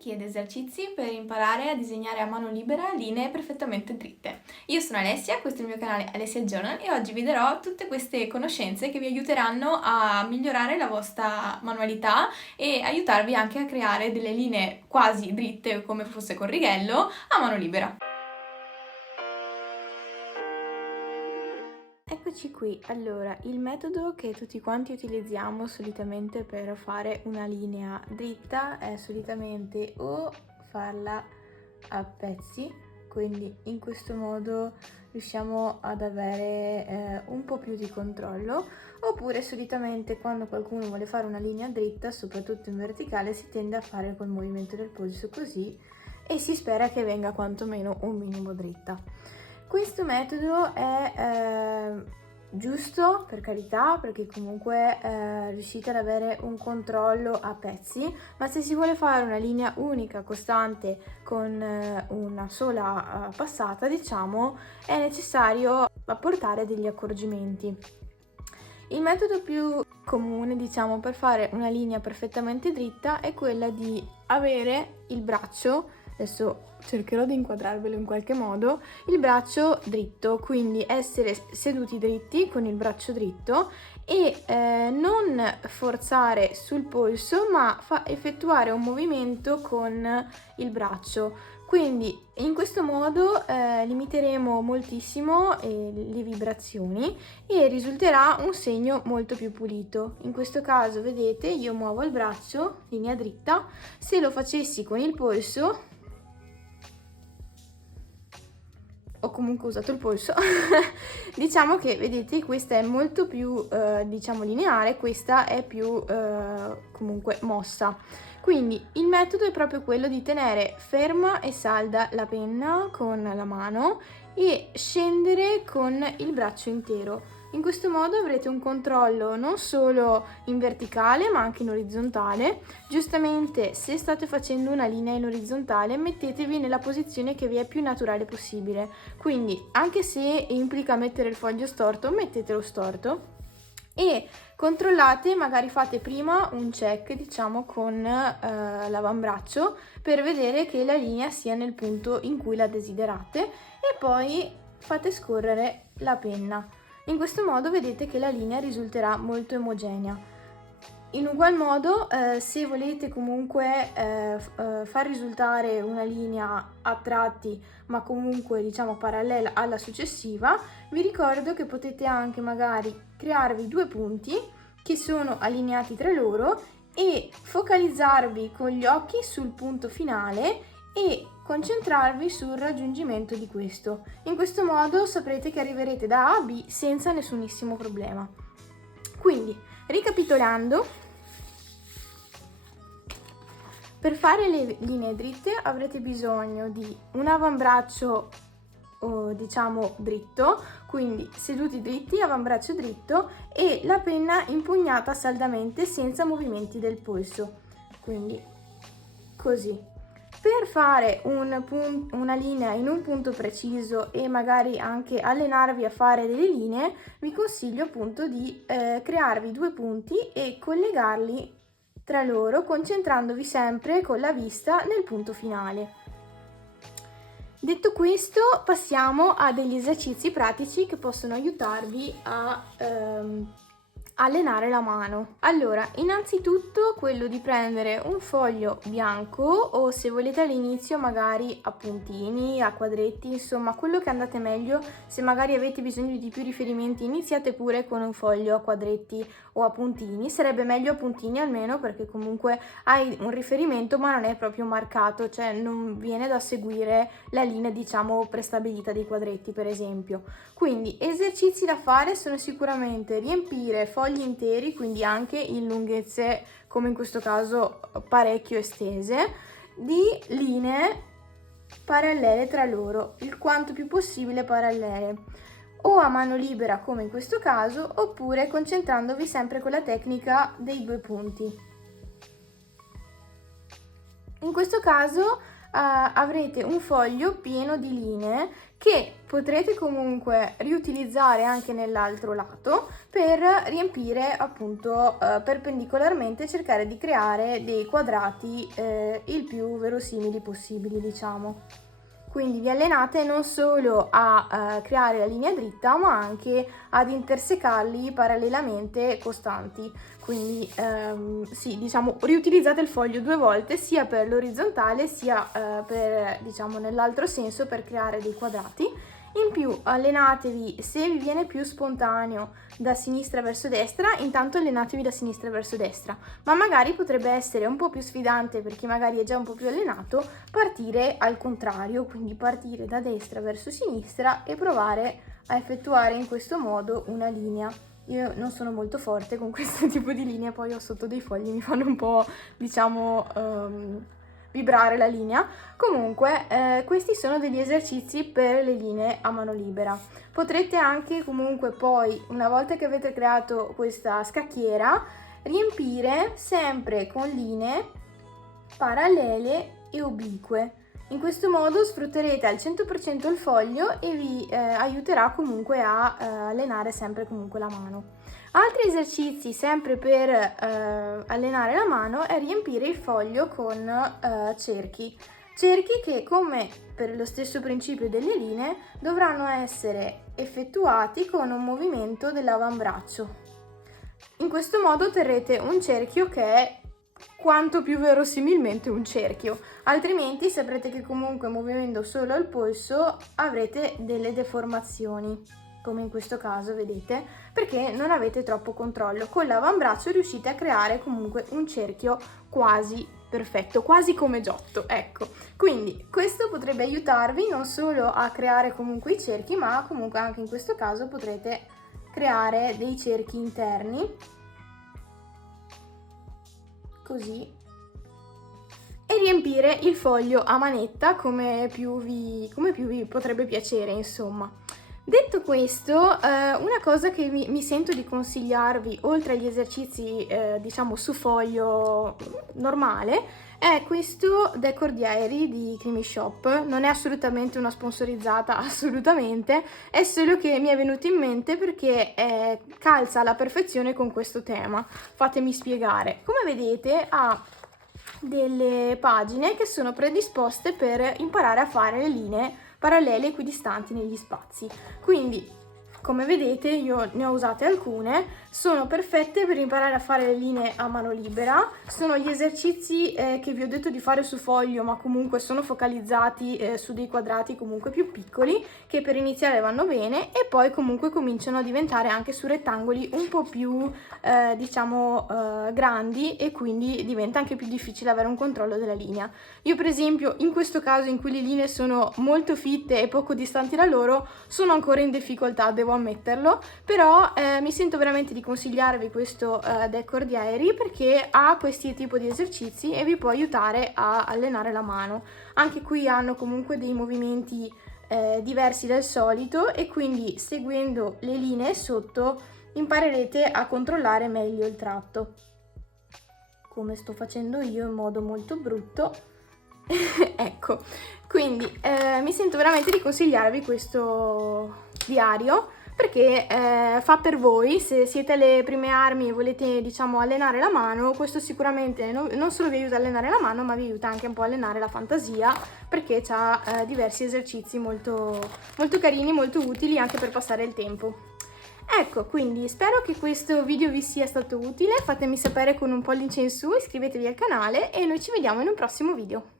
trucchi ed esercizi per imparare a disegnare a mano libera linee perfettamente dritte. Io sono Alessia, questo è il mio canale Alessia Journal e oggi vi darò tutte queste conoscenze che vi aiuteranno a migliorare la vostra manualità e aiutarvi anche a creare delle linee quasi dritte, come fosse con righello, a mano libera. Eccoci qui, allora il metodo che tutti quanti utilizziamo solitamente per fare una linea dritta è solitamente o farla a pezzi, quindi in questo modo riusciamo ad avere un po' più di controllo, oppure solitamente quando qualcuno vuole fare una linea dritta, soprattutto in verticale, si tende a fare col movimento del polso così e si spera che venga quantomeno un minimo dritta. Questo metodo è giusto, per carità, perché comunque riuscite ad avere un controllo a pezzi, ma se si vuole fare una linea unica, costante, con una sola passata, diciamo, è necessario apportare degli accorgimenti. Il metodo più comune, diciamo, per fare una linea perfettamente dritta è quella di avere il braccio, adesso cercherò di inquadrarvelo in qualche modo, il braccio dritto, quindi essere seduti dritti con il braccio dritto e non forzare sul polso, ma effettuare un movimento con il braccio. Quindi in questo modo limiteremo moltissimo le vibrazioni e risulterà un segno molto più pulito. In questo caso, vedete, io muovo il braccio, linea dritta. Se lo facessi con il polso, ho comunque usato il polso, diciamo che, vedete, questa è molto più, diciamo, lineare, questa è più, comunque, mossa. Quindi il metodo è proprio quello di tenere ferma e salda la penna con la mano e scendere con il braccio intero. In questo modo avrete un controllo non solo in verticale ma anche in orizzontale. Giustamente, se state facendo una linea in orizzontale, mettetevi nella posizione che vi è più naturale possibile. Quindi, anche se implica mettere il foglio storto, mettetelo storto. E controllate, magari fate prima un check, diciamo, con l'avambraccio per vedere che la linea sia nel punto in cui la desiderate e poi fate scorrere la penna. In questo modo vedete che la linea risulterà molto omogenea. In ugual modo, se volete comunque far risultare una linea a tratti, ma comunque, diciamo, parallela alla successiva, vi ricordo che potete anche magari crearvi due punti che sono allineati tra loro e focalizzarvi con gli occhi sul punto finale e concentrarvi sul raggiungimento di questo. In questo modo saprete che arriverete da A a B senza nessunissimo problema. Quindi, ricapitolando, per fare le linee dritte avrete bisogno di un avambraccio, diciamo, dritto, quindi seduti dritti, avambraccio dritto e la penna impugnata saldamente senza movimenti del polso, quindi così. Per fare una linea in un punto preciso e magari anche allenarvi a fare delle linee, vi consiglio appunto di crearvi due punti e collegarli tra loro, concentrandovi sempre con la vista nel punto finale. Detto questo, passiamo a degli esercizi pratici che possono aiutarvi a allenare la mano. Allora, innanzitutto quello di prendere un foglio bianco o, se volete all'inizio, magari a puntini, a quadretti, insomma quello che andate meglio. Se magari avete bisogno di più riferimenti, iniziate pure con un foglio a quadretti o a puntini. Sarebbe meglio a puntini almeno, perché comunque hai un riferimento ma non è proprio marcato, cioè non viene da seguire la linea, diciamo, prestabilita dei quadretti, per esempio. Quindi esercizi da fare sono sicuramente riempire fogli interi, quindi anche in lunghezze, come in questo caso parecchio estese, di linee parallele tra loro, il quanto più possibile parallele, o a mano libera come in questo caso, oppure concentrandovi sempre con la tecnica dei due punti. In questo caso avrete un foglio pieno di linee che potrete comunque riutilizzare anche nell'altro lato per riempire appunto perpendicolarmente, cercare di creare dei quadrati il più verosimili possibili, diciamo. Quindi vi allenate non solo a creare la linea dritta, ma anche ad intersecarli parallelamente costanti. Quindi sì, diciamo, riutilizzate il foglio 2 volte, sia per l'orizzontale sia per, diciamo, nell'altro senso, per creare dei quadrati. In più allenatevi, se vi viene più spontaneo da sinistra verso destra, intanto allenatevi da sinistra verso destra, ma magari potrebbe essere un po' più sfidante per chi magari è già un po' più allenato partire al contrario, quindi partire da destra verso sinistra e provare a effettuare in questo modo una linea. Io non sono molto forte con questo tipo di linea, poi ho sotto dei fogli, mi fanno un po', diciamo, vibrare la linea. Comunque questi sono degli esercizi per le linee a mano libera. Potrete anche comunque poi, una volta che avete creato questa scacchiera, riempire sempre con linee parallele e oblique. In questo modo sfrutterete al 100% il foglio e vi aiuterà comunque a allenare sempre comunque la mano. Altri esercizi sempre per allenare la mano è riempire il foglio con cerchi. Cerchi che, come per lo stesso principio delle linee, dovranno essere effettuati con un movimento dell'avambraccio. In questo modo otterrete un cerchio che è quanto più verosimilmente un cerchio, altrimenti saprete che comunque muovendo solo il polso avrete delle deformazioni, come in questo caso vedete, perché non avete troppo controllo. Con l'avambraccio riuscite a creare comunque un cerchio quasi perfetto, quasi come Giotto, ecco. Quindi questo potrebbe aiutarvi non solo a creare comunque i cerchi, ma comunque anche in questo caso potrete creare dei cerchi interni, così, e riempire il foglio a manetta come più vi potrebbe piacere, insomma. Detto questo, una cosa che mi sento di consigliarvi, oltre agli esercizi diciamo su foglio normale, è questo Decor Diary di Creamy Shop. Non è assolutamente una sponsorizzata, assolutamente, è solo che mi è venuto in mente perché calza alla perfezione con questo tema. Fatemi spiegare. Come vedete ha delle pagine che sono predisposte per imparare a fare le linee parallele e equidistanti negli spazi. Quindi, come vedete, io ne ho usate alcune, sono perfette per imparare a fare le linee a mano libera. Sono gli esercizi che vi ho detto di fare su foglio, ma comunque sono focalizzati su dei quadrati comunque più piccoli, che per iniziare vanno bene, e poi comunque cominciano a diventare anche su rettangoli un po' più diciamo grandi, e quindi diventa anche più difficile avere un controllo della linea. Io per esempio in questo caso, in cui le linee sono molto fitte e poco distanti da loro, sono ancora in difficoltà, devo ammetterlo, però mi sento veramente di consigliarvi questo Decor Diary perché ha questi tipi di esercizi e vi può aiutare a allenare la mano. Anche qui hanno comunque dei movimenti diversi dal solito, e quindi seguendo le linee sotto imparerete a controllare meglio il tratto, come sto facendo io in modo molto brutto. Ecco, quindi mi sento veramente di consigliarvi questo diario perché fa per voi. Se siete alle prime armi e volete, diciamo, allenare la mano, questo sicuramente non solo vi aiuta a allenare la mano, ma vi aiuta anche un po' a allenare la fantasia, perché ha diversi esercizi molto, molto carini, molto utili anche per passare il tempo. Ecco, quindi spero che questo video vi sia stato utile, fatemi sapere con un pollice in su, iscrivetevi al canale e noi ci vediamo in un prossimo video.